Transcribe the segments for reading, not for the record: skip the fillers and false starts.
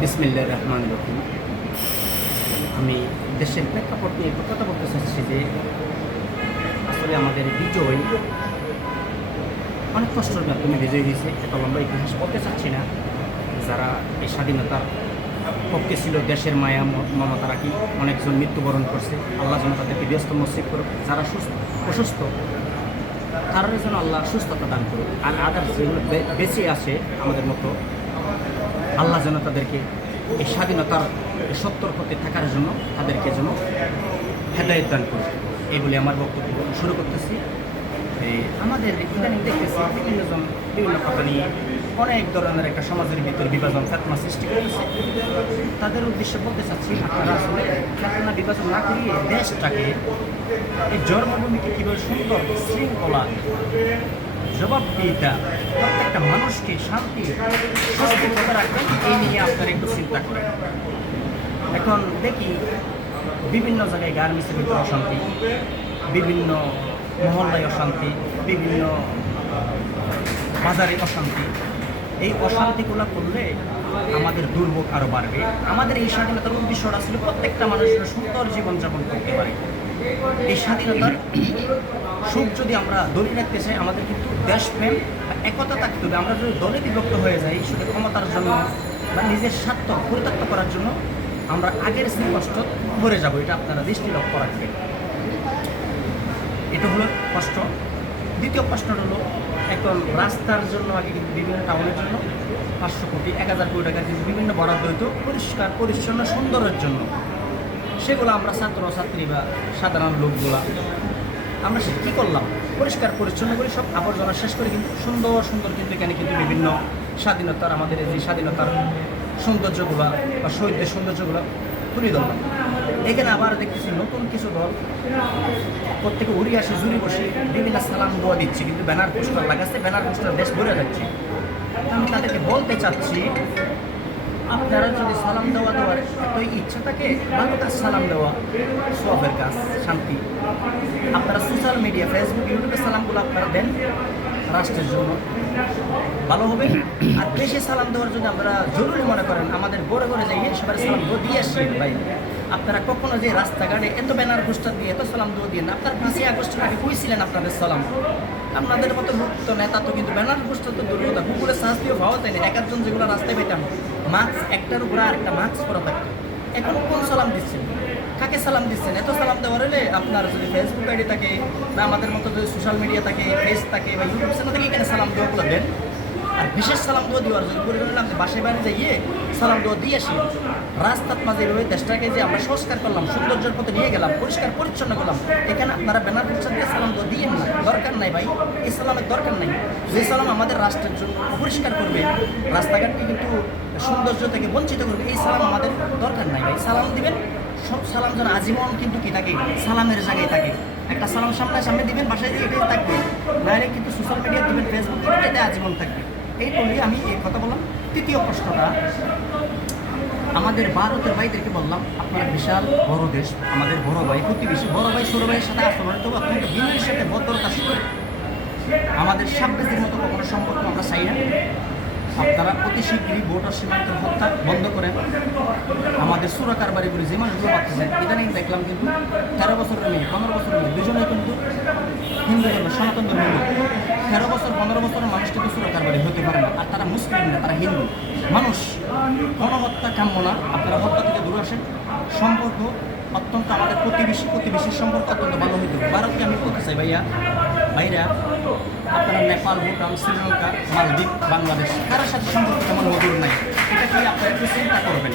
বিসমিল্লাহির রহমানির রহিম। আমি দেশের প্রেক্ষাপট নিয়ে একটু কথা বলতে চাচ্ছি যে আসলে আমাদের বিজয় অনেক কষ্টের মাধ্যমে বিজয় হয়েছে। এত লম্বা ইতিহাস বলতে চাচ্ছি না। যারা এই স্বাধীনতার পক্ষে ছিল, দেশের মায়া মমতা রাখি অনেকজন মৃত্যুবরণ করছে। আল্লাহ যেন তাদেরকে ব্যস্ত নসিব করুক। যারা অসুস্থ তারা যেন আল্লাহ সুস্থতা দান করুক। আর আদার্স যেগুলো বেঁচে আছে আমাদের মতো, আল্লাহ যেন তাদেরকে এই স্বাধীনতার সত্তর পথে থাকার জন্য তাদেরকে যেন হেদায়েত দান করুক। এগুলি আমার বক্তব্য শুরু করতেছি। আমাদের ইদানিং দেখতেছি বিভিন্ন কথা নিয়ে অনেক ধরনের একটা সমাজের ভিতর বিভাজন ফেতনা সৃষ্টি করেছে। তাদের উদ্দেশ্যে বলতে চাচ্ছি, আপনারা আসলে ফেতনা বিভাজন না করিয়ে দেশটাকে, এই জন্মভূমিকে কীভাবে সুন্দর শৃঙ্খলা জবাবদিহিতা প্রত্যেকটা মানুষকে শান্তি স্বস্তি করে রাখবেন, এই নিয়ে আপনারা একটু চিন্তা করেন। এখন দেখি বিভিন্ন জায়গায় গার্মেন্টসের ভিতরে অশান্তি, বিভিন্ন মহল্লায় অশান্তি, বিভিন্ন বাজারে অশান্তি। এই অশান্তিগুলো করলে আমাদের দুর্ভোগ আরও বাড়বে। আমাদের এই স্বাধীনতার উদ্দেশ্যটা ছিল প্রত্যেকটা মানুষের সুন্দর জীবনযাপন করতে পারে। এই স্বাধীনতার সুখ যদি আমরা ধরে রাখতে চাই, আমাদের কিন্তু দেশপ্রেম বা একতা থাকতে হবে। আমরা যদি দলে বিভক্ত হয়ে যাই শুধু ক্ষমতার জন্য বা নিজের স্বার্থ পরিত্যক্ত করার জন্য, আমরা আগের সেই কষ্ট ভরে যাব। এটা আপনারা দৃষ্টি লক্ষ্য রাখবেন। এটা হলো কষ্ট। দ্বিতীয় প্রশ্নটা হলো, এখন রাস্তার জন্য আগে কিন্তু বিভিন্ন টাউনের জন্য 500 কোটি 1000 কোটি টাকা কিন্তু বিভিন্ন বরাদ্দ হইতো পরিষ্কার পরিচ্ছন্ন সুন্দরের জন্য। সেগুলো আমরা ছাত্রছাত্রী বা সাধারণ লোকগুলা আমরা সে কী করলাম, পরিষ্কার পরিচ্ছন্ন করে সব আবর্জনা শেষ করে কিন্তু সুন্দর সুন্দর কিন্তু এখানে কিন্তু বিভিন্ন স্বাধীনতার, আমাদের এই যে স্বাধীনতার সৌন্দর্যগুলা বা শহীদদের সৌন্দর্যগুলো তুলে ধরলাম। এখানে আবার দেখতেছি নতুন কিছু দল প্রত্যেকে উড়ি আসে জুড়ি বসে বিভিন্ন সালাম দোয়া দিচ্ছে, কিন্তু ব্যানার পোস্টার লাগাচ্ছে, ব্যানার পোস্টার দেশ ভরে যাচ্ছে। আমি তাদেরকে বলতে চাচ্ছি, আপনারা যদি সালাম দেওয়ার এতই ইচ্ছা থাকে, ভালো কাজ সালাম দেওয়া সবের কাজ, শান্তি। আপনারা সোশ্যাল মিডিয়া ফেসবুক ইউটিউবে সালামগুলো আপনারা দেন, রাষ্ট্রের জন্য ভালো হবে। আর বেশি সালাম দেওয়ার যদি আপনারা জরুরি মনে করেন, আমাদের গড়ে গড়ে যাইয়ে সবার সালাম দিয়ে আসছেন ভাই। আপনারা কখনো যে রাস্তাঘাটে এত ব্যানার পোস্টার দিয়ে এত সালাম দিয়ে না, আপনার 5ই আগস্টের আগে কইছিলেন আপনাদের সালাম। আপনাদের মতো মুক্ত নেতা তো কিন্তু ব্যানার পোস্টার তো দূর কথা, গুগলে সার্চ দিয়ে পাওয়া যায় না। একজন যেগুলো রাস্তায় পেতাম মাস্ক একটার উপরে আরেকটা মাস্ক পরা থাকতো। এখন কোন সালাম দিচ্ছেন, কাকে সালাম দিচ্ছেন? এত সালাম দেওয়ার হলে আপনার যদি ফেসবুক আইডি থাকে বা আমাদের মতো যদি সোশ্যাল মিডিয়া থাকে, পেজ থাকে বা ইউটিউব চ্যানেল থাকে, এখানে সালাম দেওয়াগুলো দেন। আর বিশেষ সালাম দোয়া দেওয়ার যদি পরিমাণে আপনি বাসায় বাইরে যাইয়ে সালাম দোয়া দিয়ে আসি। রাস্তার মাঝে রয়ে দেশটাকে যে আমরা সংস্কার করলাম, সৌন্দর্যের পথে নিয়ে গেলাম, পরিষ্কার পরিচ্ছন্ন করলাম, এখানে আপনারা ব্যানার পোস্টার দিয়ে সালাম দোয়া দিয়ে না, দরকার নাই ভাই। এই সালামের দরকার নাই। যে সালাম আমাদের রাষ্ট্রের জন্য অপরিষ্কার করবে, রাস্তাঘাটকে কিন্তু সৌন্দর্য থেকে বঞ্চিত করবে, এই সালাম আমাদের দরকার নাই ভাই। সালাম দিবেন, সব সালাম যেন আজীবন কিন্তু কি থাকে, সালামের জায়গায় থাকে। একটা সালাম সামনে দিবেন, বাসায় দিয়ে এটাই থাকবে, নাহলে কিন্তু সোশ্যাল মিডিয়া দিবেন, ফেসবুক দিবেন, এটাই আজীবন থাকবে। এই বলেই আমি এই কথা বললাম। তৃতীয় প্রশ্নটা, আমাদের ভারতের ভাইদেরকে বললাম, আপনারা বিশাল বড় দেশ, আমাদের বড় ভাই প্রতিবেশী, বড় ভাই ছোট ভাইয়ের সাথে আচরণ তো অত্যন্ত বিনয়ের সাথে ভদ্রতার সাথে। আমাদের সাব্যস্তের মতো কখনো সম্পর্ক আমরা চাই না। আপনারা অতি শীঘ্রই ভোটার সীমান্তের হত্যা বন্ধ করেন। আমাদের সুরা কারবারিগুলি যে মানুষগুলো পাচ্ছেন, ইদানিং দেখলাম কিন্তু 13 বছরের মেয়ে 15 বছরের মেয়ে দুজনে কিন্তু হিন্দু ধর্ম, সনাতন ধর্ম। 13 বছর 15 বছরের মানুষ কিন্তু সুরা কারবারি হতে পারে না। আর তারা মুসলিম না, তারা হিন্দু মানুষ। গণহত্যা কাম্য না। আপনারা হত্যা থেকে দূরে আসেন। সম্পর্ক অত্যন্ত আমাদের প্রতিবেশীর সম্পর্ক অত্যন্ত ভালো হইতে হবে। ভারতকে আমি বলতে চাই ভাইরা, আপনারা নেপাল, ভুটান, শ্রীলঙ্কা, মালদ্বীপ, বাংলাদেশ কারোর সাথে সম্পর্ক তেমন মধুর নাই। এটা কি আপনারা একটু চিন্তা করবেন?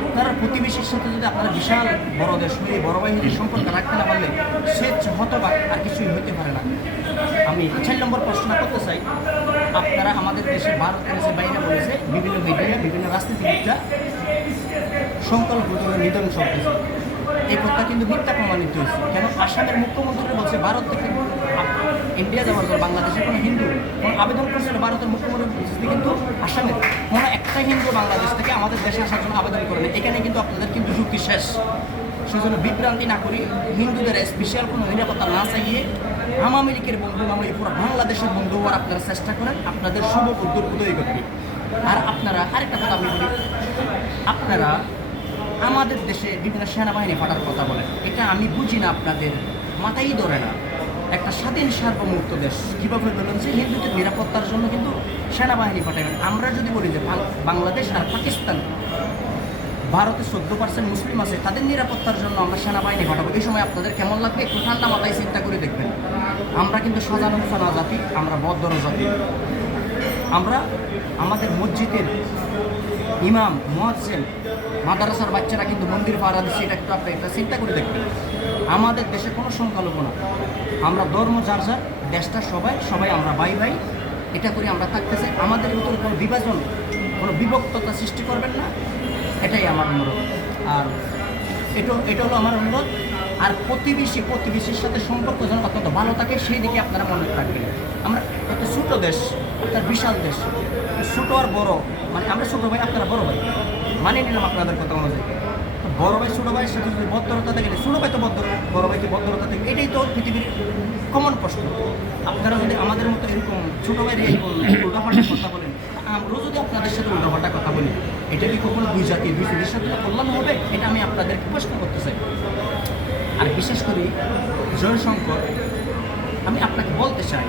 আপনারা প্রতিবেশীর সাথে যদি আপনারা বিশাল বড় দেশ হয়ে বড় বাহিনীর সম্পর্ক রাখতে না পারলে সে হতবাক আর কিছুই হইতে পারে না। আমি 4 নম্বর প্রশ্ন করতে চাই, আপনারা আমাদের দেশে ভারতের যে বাইরে বলেছে বিভিন্ন মিডিয়া, বিভিন্ন রাজনীতিবিদরা সংকল্প নিধন চলতেছে, এই কথা কিন্তু মিথ্যা প্রমাণিত হয়েছে। কেন? আসামের মুখ্যমন্ত্রী বলছে ভারত থেকে ইন্ডিয়া যাওয়ার জন্য বাংলাদেশের কোনো হিন্দু কোনো আবেদন করছিল, ভারতের মুখ্যমন্ত্রী কিন্তু আসামের কোনো একটা হিন্দু বাংলাদেশ থেকে আমাদের দেশে আসার জন্য আবেদন করেনি। এখানে কিন্তু আপনাদের কিন্তু যুক্তি শেষ। সেজন্য বিভ্রান্তি না করি, হিন্দুদের স্পেশাল কোনো নিরাপত্তা না চাইয়ে আওয়ামী বন্ধু আমরা পুরো বাংলাদেশের বন্ধু হওয়ার আপনারা চেষ্টা করেন, আপনাদের শুভ উদ্যোগ উদয় করবে। আর আপনারা আরেকটা কথা আমি বলি, আপনারা আমাদের দেশে বিভিন্ন সেনাবাহিনী পাঠার কথা বলেন, এটা আমি বুঝি না, আপনাদের মাথায় ধরে না। একটা স্বাধীন সার্বভৌমত্ব দেশ কীভাবে বলুন যে হিন্দুদের নিরাপত্তার জন্য কিন্তু সেনাবাহিনী পাঠাবেন। আমরা যদি বলি যে বাংলাদেশ আর পাকিস্তান, ভারতে 14% মুসলিম আছে, তাদের নিরাপত্তার জন্য আমরা সেনাবাহিনী পাঠাবো, এই সময় আপনাদের কেমন লাগবে? একটু ঠান্ডা মাথায় চিন্তা করে দেখবেন। আমরা কিন্তু সাজানো গোছানো জাতি, আমরা বদ্ধর জাতি। আমরা আমাদের মসজিদের ইমাম, মুয়াজ্জিন, মাদ্রাসার বাচ্চারা কিন্তু মন্দির পাহারা দিচ্ছে, এটা একটু আপনি একটা চিন্তা করে দেখবেন। আমাদের দেশে কোনো সংখ্যালঘু না, আমরা ধর্ম যার যার, দেশটা সবাই আমরা ভাই ভাই, এটা করে আমরা থাকতেছি। আমাদের ভিতরে কোনো বিভাজন, কোনো বিভক্ততা সৃষ্টি করবেন না, এটাই আমার অনুরোধ। আর এটা হলো আমার অনুরোধ। আর প্রতিবেশীর সাথে সম্পর্ক যেন অত্যন্ত ভালো থাকে, সেই দিকে আপনারা মনে রাখবেন। আমরা একটা ছোটো দেশ, আপনার বিশাল দেশ, ছোটো আর বড়, মানে আমরা ছোটো ভাই, আপনারা বড় ভাই, মানে নিলাম আপনাদের কথা অনুযায়ী। বড় ভাই ছোটো ভাই সাথে যদি ভদ্রতা থাকে, ছোটো ভাই তো বড় ভাই কি ভদ্রতা থাকে, এটাই তো পৃথিবীর কমন প্রশ্ন। আপনারা যদি আমাদের মতো এরকম ছোটো ভাই উল্টাপাল্টা কথা বলেন, আমরাও যদি আপনাদের সাথে উল্টাপাল্টা কথা বলি, এটা কি কখনো দুই জাতির সাথে কল্যাণ হবে? এটা আমি আপনাদেরকে প্রশ্ন করতে চাই। আর বিশেষ করে জয়শঙ্কর, আমি আপনাকে বলতে চাই,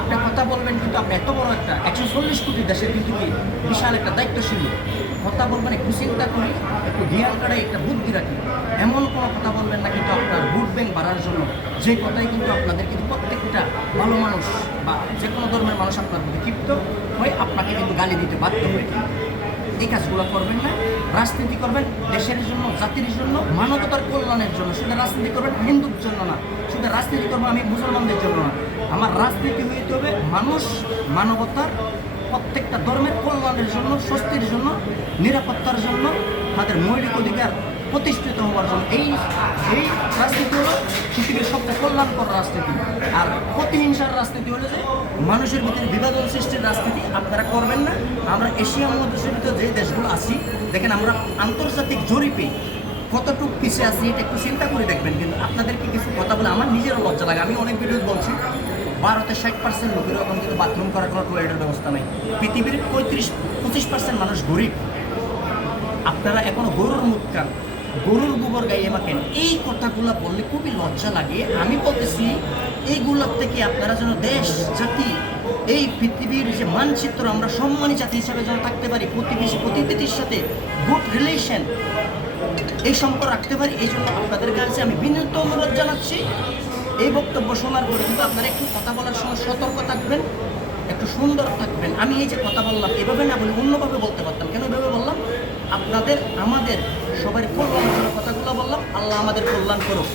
আপনি কথা বলবেন কিন্তু আপনি এত বড় একটা 140 কোটি দেশের কিন্তু কি বিশাল একটা দায়িত্বশীল কথা বলবেন, একটু চিন্তা করি, একটু জ্ঞান কাটাই, একটা বুদ্ধি রাখি। এমন কোনো কথা বলবেন না কিন্তু আপনার ভোট ব্যাংক বাড়ার জন্য, যে কথাই কিন্তু আপনাদের কিন্তু প্রত্যেকটা ভালো মানুষ বা যে কোনো ধর্মের মানুষ আপনার মধ্যে ক্ষিপ্ত হয়ে আপনাকে কিন্তু গালি দিতে বাধ্য হয়ে। এই কাজগুলো করবেন না। রাজনীতি করবেন দেশের জন্য, জাতির জন্য, মানবতার কল্যাণের জন্য। শুধু রাজনীতি করবেন হিন্দুর জন্য না, শুধু রাজনীতি করবো আমি মুসলমানদের জন্য না। আমার রাজনীতি হইতে হবে মানুষ, মানবতার, প্রত্যেকটা ধর্মের কল্যাণের জন্য, স্বস্তির জন্য, নিরাপত্তার জন্য, তাদের মৌলিক অধিকার প্রতিষ্ঠিত হওয়ার জন্য। এই রাজনীতি হলো পৃথিবীর সবচেয়ে কল্যাণকর রাজনীতি। আর প্রতিহিংসার রাজনীতি হলো যে মানুষের ভিতরে বিভাজন সৃষ্টির রাজনীতি আপনারা করবেন না। আমরা এশিয়া মহাদেশের ভিতরে যে দেশগুলো আছি, দেখেন আমরা আন্তর্জাতিক জরিপে কতটুকু পিছিয়ে আছি, এটা একটু চিন্তা করে দেখবেন। কিন্তু আপনাদেরকে কিছু কথা বলে আমার নিজেরও লজ্জা লাগে। আমি অনেক ভিডিও বলছি, ভারতের 60% লোকের এখন কিন্তু বাথরুম করার কোনো টয়লেটের ব্যবস্থা নেই। পৃথিবীর 25% মানুষ গরিব। আপনারা এখনো গরুর মুখ খান, গরুর গোবর গাইয়ে মাখেন। এই কথাগুলো বললে খুবই লজ্জা লাগে। আমি বলতেছি এইগুলোর থেকে আপনারা যেন দেশ, জাতি, এই পৃথিবীর যে মানচিত্র, আমরা সম্মানী জাতি হিসাবে যেন থাকতে পারি, প্রতিবেশীর সাথে গুড রিলেশন, এই সম্পর্ক রাখতে পারি। এই জন্য আপনাদের কাছে আমি বিনীত অনুরোধ জানাচ্ছি, এই বক্তব্য শোনার পরে কিন্তু আপনারা একটু কথা বলার সময় সতর্ক থাকবেন, একটু সুন্দর থাকবেন। আমি এই যে কথা বললাম এভাবে না বলে অন্যভাবে বলতে পারতাম, কেন এভাবে বললাম? আপনাদের আমাদের সবার কল্যাণের জন্য কথাগুলো বললাম। আল্লাহ আমাদের কল্যাণ করুক।